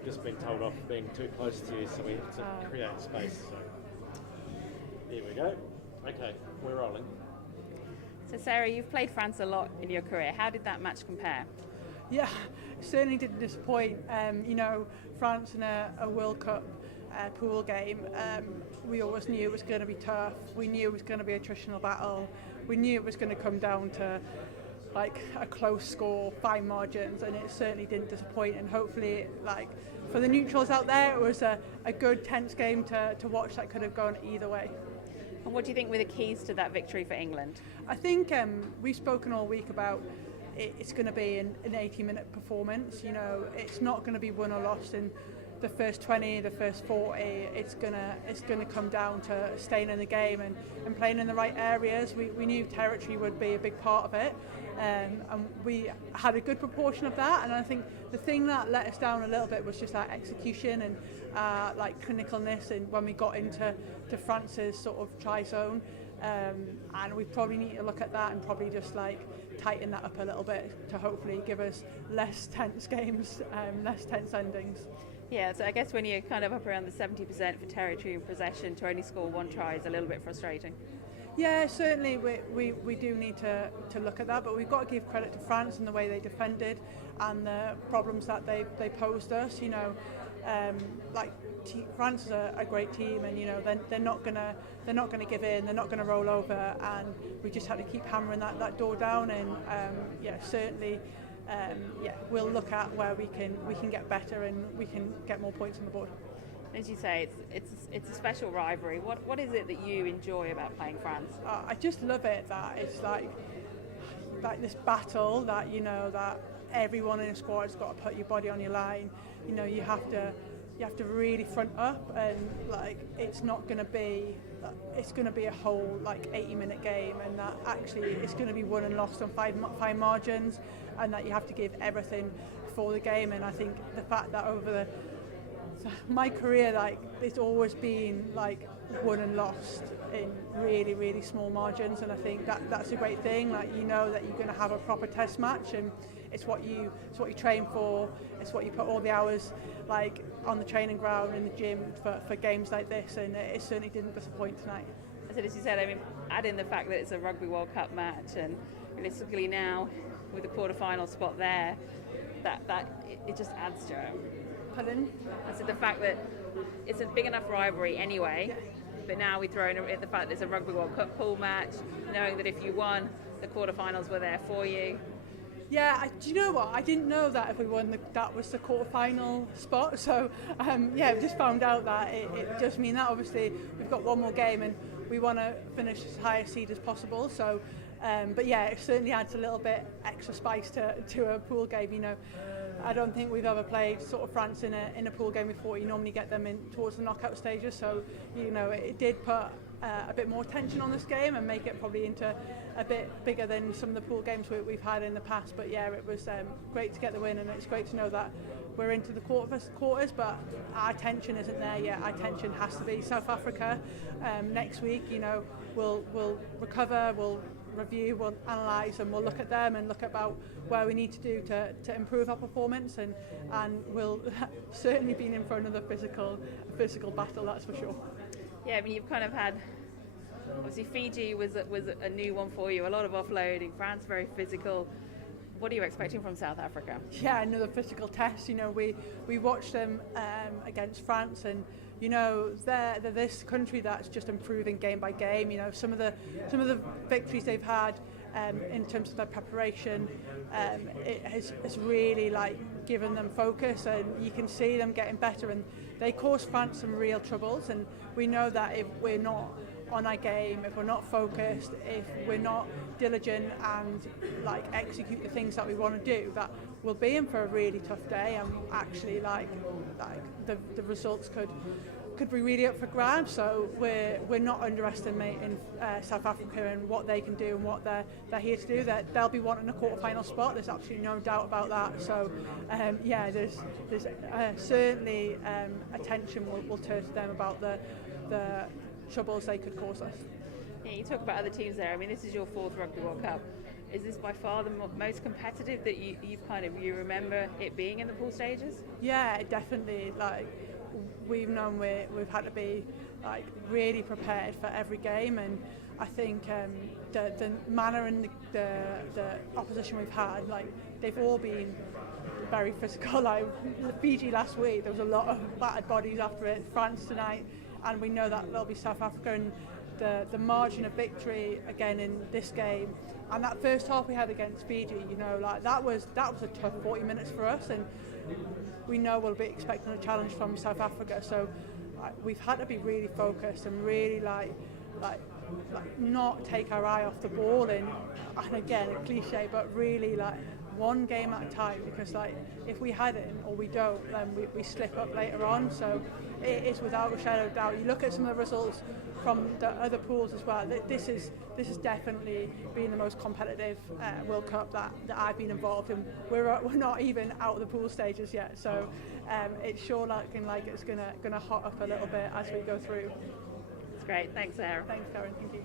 we've just been told off being too close to you, so we have to create space. So here we go. Okay, we're rolling. So Sarah, you've played France a lot in your career. How did that match compare? Yeah, certainly didn't disappoint. France in a World Cup pool game, we always knew it was going to be tough. We knew it was going to be a attritional battle. We knew it was going to come down to like a close score, fine margins, and it certainly didn't disappoint. And hopefully, like for the neutrals out there, it was a good tense game to watch that could have gone either way. And what do you think were the keys to that victory for England? I think we've spoken all week about it's going to be an 80-minute performance. You know, it's not going to be won or lost in the first 20, the first 40. It's gonna come down to staying in the game and playing in the right areas. We knew territory would be a big part of it, and we had a good proportion of that. And I think the thing that let us down a little bit was just our execution and like clinicalness, and when we got into France's sort of try zone. And we probably need to look at that and probably just like tighten that up a little bit to hopefully give us less tense games, less tense endings. Yeah, so I guess when you're kind of up around the 70% for territory and possession, to only score one try is a little bit frustrating. Yeah, certainly we do need to look at that, but we've got to give credit to France and the way they defended and the problems that they posed us. You know, France is a great team, and you know they're not gonna give in, they're not gonna roll over, and we just have to keep hammering that door down. And certainly. We'll look at where we can get better and we can get more points on the board. As you say, it's a special rivalry. What is it that you enjoy about playing France? I just love it that it's like this battle that you know that everyone in a squad has got to put your body on your line. You know, you have to really front up, and like it's going to be a whole like 80-minute game, and that actually it's going to be won and lost on fine margins, and that you have to give everything for the game. And I think the fact that over my career, like it's always been like won and lost in really, really small margins, and I think that's a great thing. Like you know that you're going to have a proper test match, and it's what you train for. It's what you put all the hours like on the training ground in the gym for games like this, and it certainly didn't disappoint tonight. So as you said, I mean, add in the fact that it's a Rugby World Cup match, and realistically now with the quarter-final spot there, that it just adds to it. Pardon? I said the fact that it's a big enough rivalry anyway, yeah. But now we throw in the fact that it's a Rugby World Cup pool match, knowing that if you won, the quarterfinals were there for you. Yeah, do you know what? I didn't know that if we won, that was the quarter-final spot. So, we just found out that it does mean that. Obviously, we've got one more game and we want to finish as high a seed as possible. So, but yeah, it certainly adds a little bit extra spice to a pool game. You know, I don't think we've ever played sort of France in a pool game before. You normally get them in towards the knockout stages. So, you know, it did put a bit more tension on this game and make it probably into a bit bigger than some of the pool games we've had in the past. But yeah, it was great to get the win, and it's great to know that we're into the quarters, but our attention isn't there yet. Our attention has to be South Africa next week. You know, we'll recover, we'll review, we'll analyse, and we'll look at them and look about where we need to do to improve our performance, and we'll certainly be in front of the physical battle, that's for sure. Yeah, I mean, you've kind of had, obviously Fiji was a new one for you, a lot of offloading. France, very physical. What are you expecting from South Africa? Yeah, another physical test. You know, we watched them against France, and you know they're this country that's just improving game by game. You know, some of the victories they've had in terms of their preparation, it has really like given them focus, and you can see them getting better. And they caused France some real troubles, and we know that if we're not on our game, if we're not focused, if we're not diligent and like execute the things that we want to do, that we'll be in for a really tough day, and actually like the results could be really up for grabs. So we're not underestimating South Africa and what they can do and what they're here to do. That they'll be wanting a quarter-final spot. There's absolutely no doubt about that. So there's certainly attention will turn to them about the troubles they could cause us. Yeah, you talk about other teams there. I mean, this is your fourth Rugby World Cup. is this by far the most competitive that you remember it being in the pool stages? Yeah, definitely. Like we've known we've had to be like really prepared for every game, and I think the manner and the opposition we've had, like they've all been very physical. Like Fiji last week, there was a lot of battered bodies after it. France tonight, and we know that there'll be South Africa, and the margin of victory again in this game. And that first half we had against Fiji, you know, like that was a tough 40 minutes for us, and we know we'll be expecting a challenge from South Africa. So we've had to be really focused and really like not take our eye off the ball. And again, a cliche, but really like one game at a time, because like if we hadn't or we don't, then we slip up later on. So it is without a shadow of doubt. You look at some of the results from the other pools as well. This is definitely been the most competitive World Cup that I've been involved in. We're not even out of the pool stages yet, so it's sure looking like it's gonna hot up a little bit as we go through. It's great. Thanks, Sarah. Thanks, Karen. Thank you.